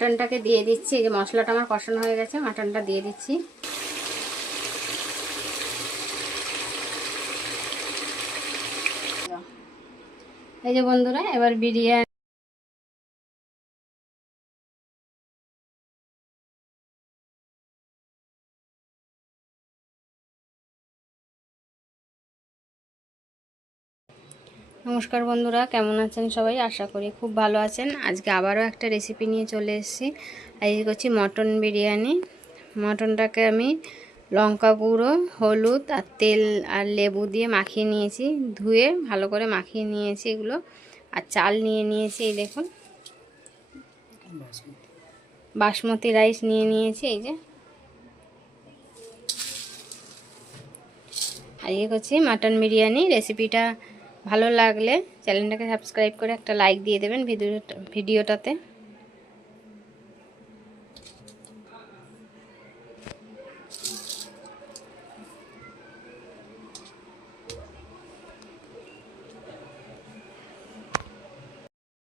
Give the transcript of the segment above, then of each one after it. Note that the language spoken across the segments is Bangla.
মাটনটাকে দিয়ে দিচ্ছি। এই যে মশলাটা আমার কষানো হয়ে গেছে, মাটনটা দিয়ে দিচ্ছি। এই যে বন্ধুরা, এবার বিরিয়ানি নমস্কার বন্ধুরা, কেমন আছেন সবাই? আশা করি খুব ভালো আছেন। আজকে আবারও একটা রেসিপি নিয়ে চলে এসেছি। আজকে করছি মটন বিরিয়ানি। মটনটাকে আমি লঙ্কা গুঁড়ো, হলুদ আর তেল আর লেবু দিয়ে মাখিয়ে নিয়েছি, ধুয়ে ভালো করে মাখিয়ে নিয়েছি এগুলো। আর চাল নিয়ে নিয়েছি, এই দেখুন বাসমতি রাইস নিয়ে নিয়েছি। এই যে আজকে করছি মাটন বিরিয়ানি। রেসিপিটা ভালো লাগলে চ্যানেলটাকে সাবস্ক্রাইব করে একটা লাইক দিয়ে দেবেন ভিডিওটাতে।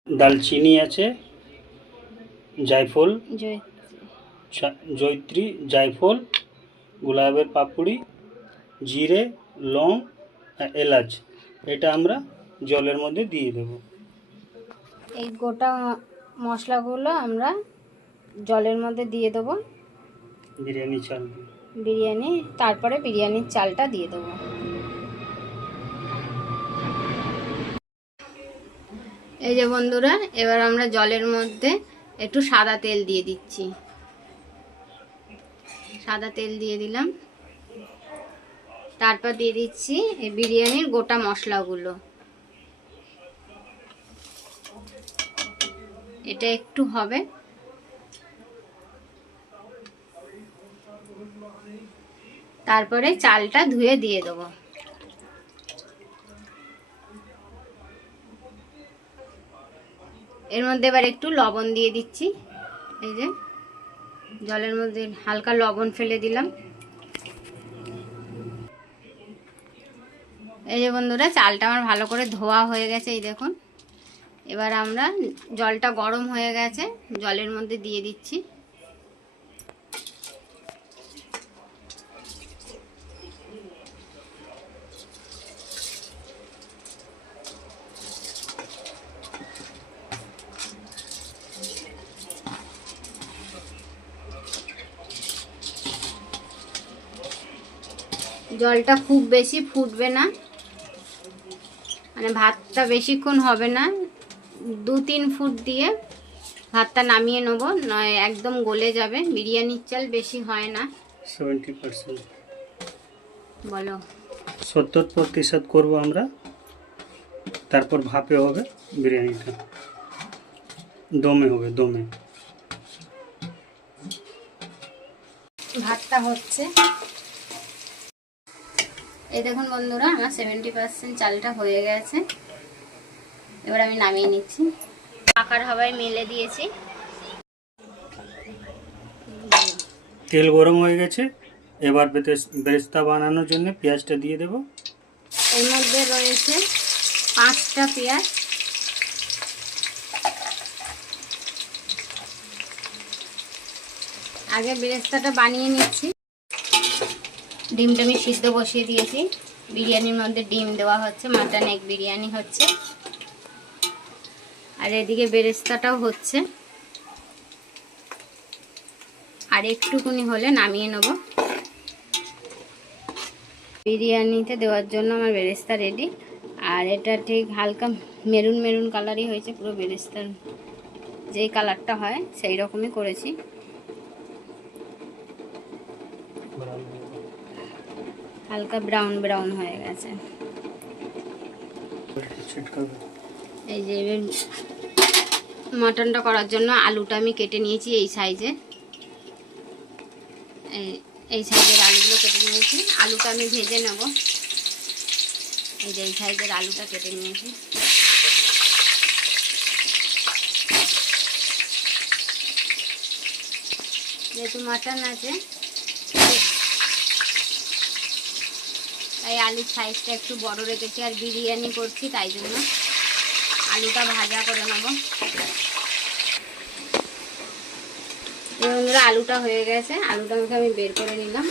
দালচিনি আছে, জায়ফল, জয়ত্রী, জায়ফল, গোলাপের পাপড়ি, জিরে, লং, এলাচ। এটা আমরা জলের মধ্যে দিয়ে দেব। এই গোটা মশলাগুলো আমরা জলের মধ্যে দিয়ে দেবো বিরিয়ানি চাল বিরিয়ানি, তারপরে বিরিয়ানির চালটা দিয়ে দেবো। এই যে বন্ধুরা, এবার আমরা জলের মধ্যে একটু সাদা তেল দিয়ে দিচ্ছি। সাদা তেল দিয়ে দিলাম। তারপর দিয়ে দিচ্ছি এই বিরিয়ানির গোটা মশলাগুলো। এটা একটু হবে, তারপরে চালটা ধুয়ে দিয়ে দেবো। এর মধ্যে এবার একটু লবণ দিয়ে দিচ্ছি। এই যে জলের মধ্যে হালকা লবণ ফেলে দিলাম। এই যে বন্ধুরা, চালটা আমার ভালো করে ধোয়া হয়ে গেছে, এই দেখুন। এবার আমরা জলটা গরম হয়ে গেছে, জলের মধ্যে দিয়ে দিচ্ছি। জলটা খুব বেশি ফুটবে না, মানে ভাতটা বেশিক্ষণ হবে না। 2-3 ফুট দিয়ে ভাতটা নামিয়ে নেব, নয় একদম গলে যাবে। বিরিয়ানির চাল বেশি হয় না। 70% বলো 70% করবো আমরা, তারপর ভাপে হবে বিরিয়ানিটা, দমে হবে, দমে। ভাতটা হচ্ছে। এই দেখুন বন্ধুরা, আমার 70% চালটা হয়ে গেছে। এবার আমি নামিয়ে নিচ্ছি। পাখার হাওয়ায় মেলে দিয়েছি। তেল গরম হয়ে গেছে। এবার বেরেস্তা বানানোর জন্য পেঁয়াজটা দিয়ে দেব। এর মধ্যে রয়েছে 5টা পেঁয়াজ। আগে বেরেস্তাটা বানিয়ে নিচ্ছি। ডিমটা আমি সিদ্ধ বসিয়ে দিয়েছি। বিরিয়ানির মধ্যে ডিম দেওয়া হচ্ছে, মাটন এগ বিরিয়ানি হচ্ছে। আর এদিকে বেরেস্তাটাও হচ্ছে। আর একটুকুনি হলে নামিয়ে নেব। বিরিয়ানিতে দেওয়ার জন্য আমার বেরেস্তা রেডি। আর এটা ঠিক হালকা মেরুন মেরুন কালারই হয়েছে, পুরো বেরেস্তার যেই কালারটা হয় সেই রকমই করেছি। হালকা ব্রাউন ব্রাউন হয়ে গেছে। এই যে মটনটা করার জন্য আলুটা আমি কেটে নিয়েছি এই সাইজে। এই সাইজের আলুগুলো কেটে নিয়েছি। আলুটা আমি ভেজে নেব। এই যে এই সাইজের আলুটা কেটে নিয়েছি। যেহেতু মাটন আছে তাই আলুর সাইজটা একটু বড় রেখেছি। আর বিরিয়ানি করছি তাই জন্য আলুটা ভাজা করে নেব। এই বন্ধুরা আলুটা হয়ে গেছে, আলুটাকে আমি বের করে নিলাম।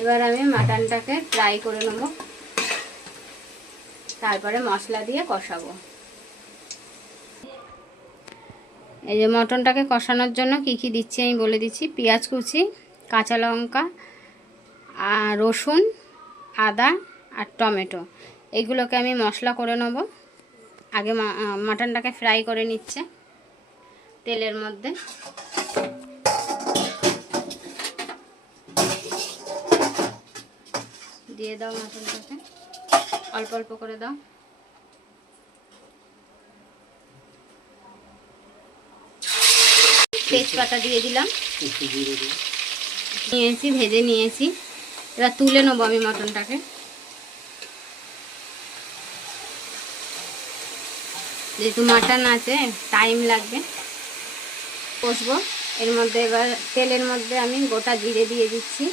এবার আমি মাটনটাকে ফ্রাই করে নেব, তারপরে মশলা দিয়ে কষাবো। এই যে মটনটাকে কষানোর জন্য কি কি দিচ্ছি আমি বলে দিচ্ছি। পেঁয়াজ কুচি, কাঁচা লঙ্কা, আর রসুন, আদা আর টমেটো, এগুলোকে আমি মশলা করে নেব। আগে মাটনটাকে ফ্রাই করে নিচ্ছে তেলের মধ্যে। দিয়ে দাও মাটনটাকে, অল্প অল্প করে দাও। তেজপাতা দিয়ে দিলাম, নিয়েছি ভেজে নিয়েছি। এবার তুলে নেবো আমি মটনটাকে। যেহেতু মাটন আছে টাইম লাগবে, কষবো। এর মধ্যে এবার তেলের মধ্যে আমি গোটা জিরে দিয়ে দিচ্ছি,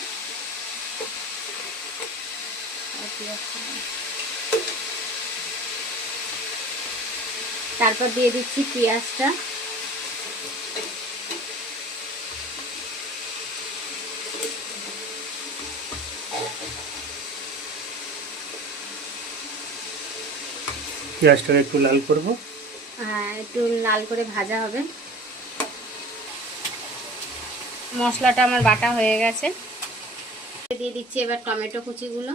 তারপর দিয়ে দিচ্ছি পেঁয়াজটা, পেঁয়াজটাকে একটু লাল করব। হ্যাঁ, একটু লাল করে ভাজা হবে। মশলাটা আমার বাটা হয়ে গেছে, দিয়ে দিচ্ছি এবার টমেটো কুচিগুলো।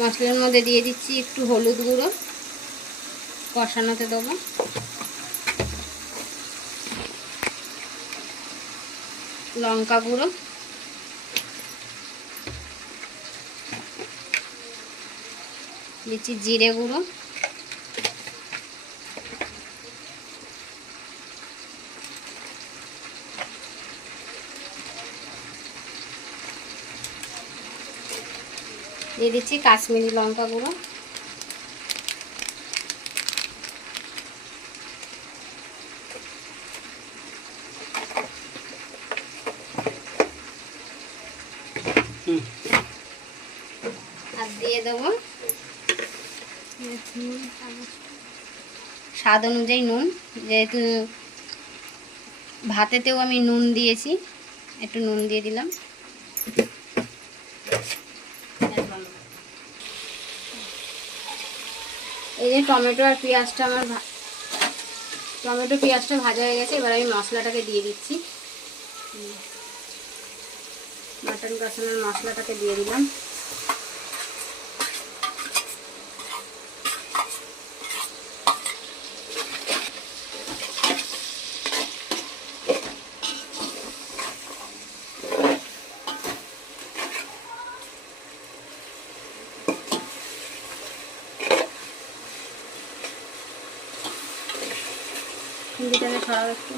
মশলার মধ্যে দিয়ে দিচ্ছি একটু হলুদ গুঁড়ো, কষানোতে দেবো। লঙ্কা গুঁড়ো, দিচ্ছি জিরে গুঁড়ো, দিয়ে দিচ্ছি কাশ্মীরি লঙ্কা গুঁড়ো, আর দিয়ে দেবো স্বাদ অনুযায়ী নুন। যেহেতু ভাতেতেও আমি নুন দিয়েছি, একটু নুন দিয়ে দিলাম। এই যে টমেটো আর পেঁয়াজটা আমার টমেটো পেঁয়াজটা ভাজা হয়ে গেছে। এবার আমি মশলাটাকে দিয়ে দিচ্ছি, মাটন কষানোর মশলাটাকে দিয়ে দিলাম। হিন্দিটাকে ছড়াও একটু।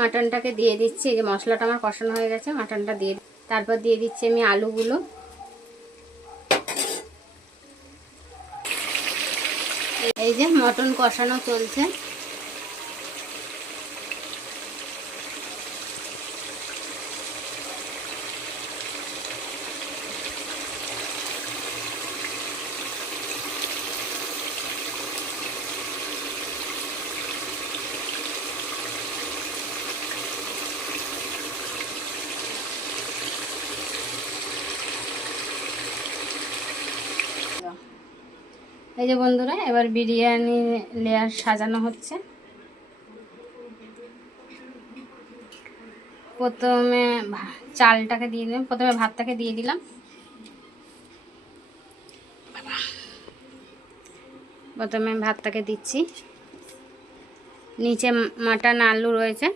মাটনটাকে দিয়ে দিচ্ছি, এই যে মশলাটা আমার কষানো হয়ে গেছে, মাটনটা দিয়ে তারপর দিয়ে দিচ্ছি আমি আলুগুলো। এই যে মটন কষানো চলছে। এই যে বন্ধুরা, এবার বিরিয়ানি লেয়ার সাজানো হচ্ছে। প্রথমে চালটাকে দিয়ে দিলাম, প্রথমে ভাতটাকে দিয়ে দিলাম। প্রথমে ভাতটাকে দিচ্ছি, নিচে মাটন আলু রয়েছে।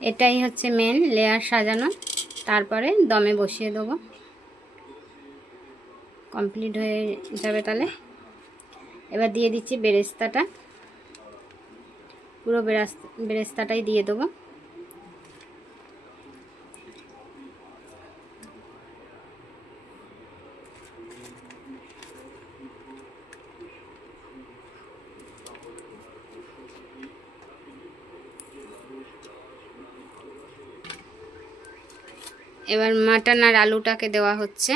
এটাই হচ্ছে মেন লেয়ার সাজানো। তারপরে দমে বসিয়ে দেবো, কমপ্লিট হয়ে যাবে। তাহলে এবার দিয়ে দিচ্ছি বেরেস্তাটা, পুরো বেরেস্তাটাই দিয়ে দেবো। এবার মাটন আর আলুটাকে দেওয়া হচ্ছে।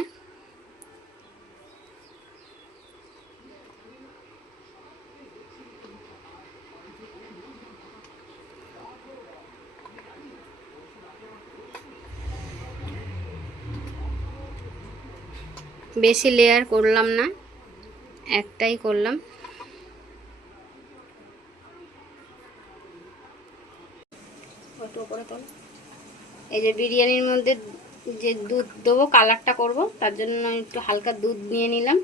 বেশি লেয়ার করলাম না, একটাই করলাম। এই যে বিরিয়ানির মধ্যে যে দুধ দেবো, কালারটা করব, তার জন্য একটু হালকা দুধ নিয়ে নিলাম।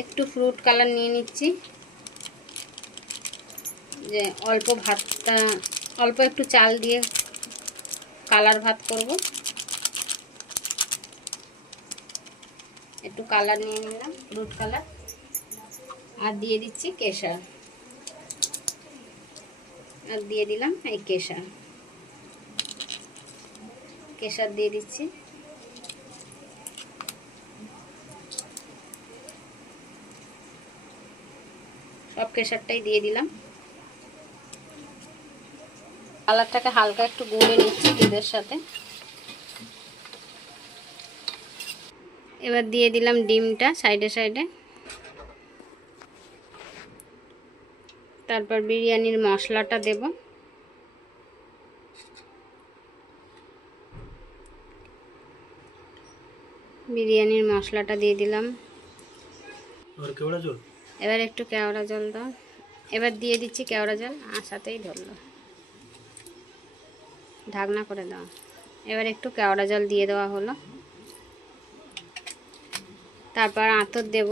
একটু ফ্রুট কালার নিয়ে নিচ্ছি, যে অল্প ভাতটা, অল্প একটু চাল দিয়ে কালার ভাত করব। একটু কালার নিয়ে নিলাম, ফ্রুট কালার, আর দিয়ে দিচ্ছি কেশর, আর দিয়ে দিলাম এই কেশর দিয়ে দিচ্ছি। সব কেশরটাই দিয়ে দিলাম। কালারটাকে হালকা একটু গুঁড়ে নিচ্ছি দুধের সাথে। এবার দিয়ে দিলাম ডিমটা সাইডে সাইডে। তারপর বিরিয়ানির মশলাটা দেব। বিরিয়ানির মশলাটা দিয়ে দিলাম। এবার একটু কেওড়া জল দাও। এবার দিয়ে দিচ্ছি কেওড়া জল, আসাতেই ধরলো, ঢাকনা করে দাও। এবার একটু কেওড়া জল দিয়ে দেওয়া হলো। তারপর আতর দেব।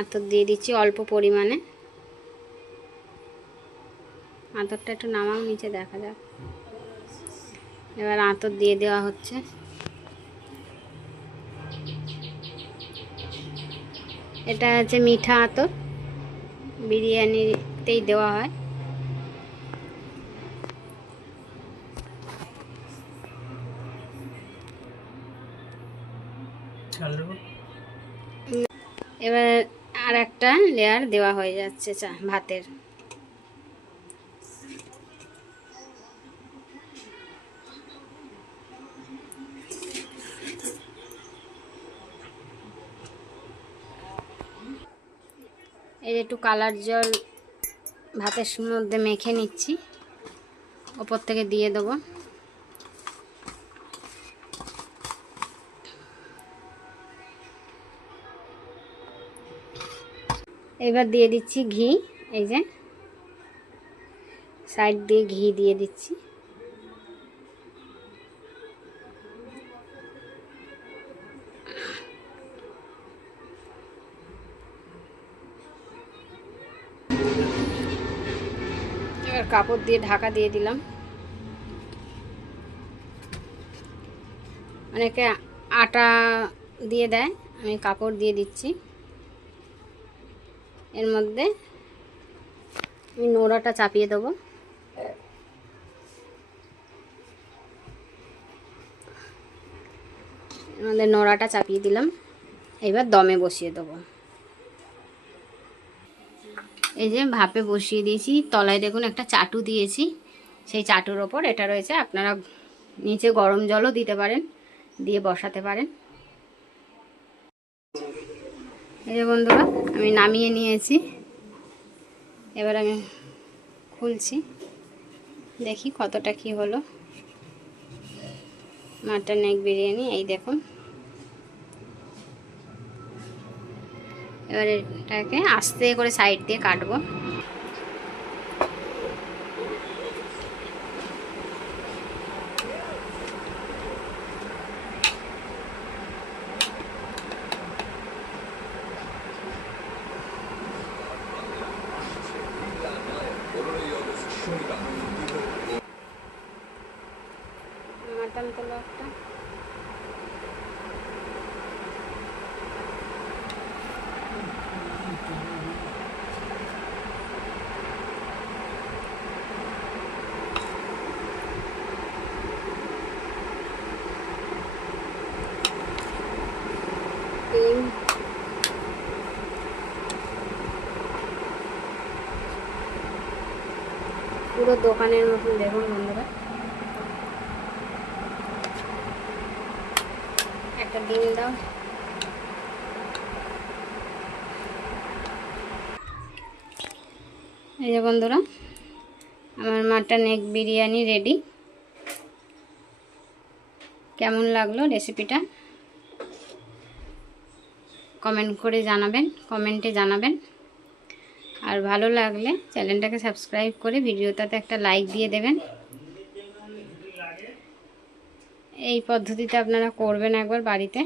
আতর দিয়ে দিচ্ছি অল্প পরিমাণে। আতরটা একটু নামাও নিচে, দেখা যাক। এবার আতর দিয়ে দেওয়া হচ্ছে। এটা হচ্ছে মিঠা আতর, বিরিয়ানিতেই দেওয়া হয়। এবার আর একটা লেয়ার দেওয়া হয়ে যাচ্ছে ভাতের। এই একটু কালার জল ভাতের মধ্যে মেখে নিচ্ছি, ওপর থেকে দিয়ে দেবো। এবার দিয়ে দিচ্ছি ঘি, এই যে সাইড দিয়ে ঘি দিয়ে দিচ্ছি। এবার কাপড় দিয়ে ঢাকা দিয়ে দিলাম। অনেকে আটা দিয়ে দেয়, আমি কাপড় দিয়ে দিচ্ছি। এর মধ্যে আমি নোড়াটা চাপিয়ে দেবো। এর মধ্যে নোড়াটা চাপিয়ে দিলাম। এবার দমে বসিয়ে দেবো। এই যে ভাপে বসিয়ে দিয়েছি, তলায় দেখুন একটা চাটু দিয়েছি, সেই চাটুর ওপর এটা রয়েছে। আপনারা নিচে গরম জলও দিতে পারেন, দিয়ে বসাতে পারেন। এই যে বন্ধুরা, আমি নামিয়ে নিয়েছি। এবার আমি খুলছি, দেখি কতটা কি হলো। মাটন এগ বিরিয়ানি এই দেখুন। এবার এটাকে আস্তে করে সাইড দিয়ে কাটবো। বোতাম তোলো একটা। ডিম, পুরো দোকানের মতন দেখুন বন্ধুরা। একটা ডিম দাও। এই যে বন্ধুরা, আমার মাটন এগ বিরিয়ানি রেডি। কেমন লাগলো রেসিপিটা কমেন্টে জানাবেন। আর ভালো লাগলে চ্যানেলটাকে সাবস্ক্রাইব করে ভিডিওটাতে একটা লাইক দিয়ে দেবেন। এই পদ্ধতিতে আপনারা করবেন একবার বাড়িতে।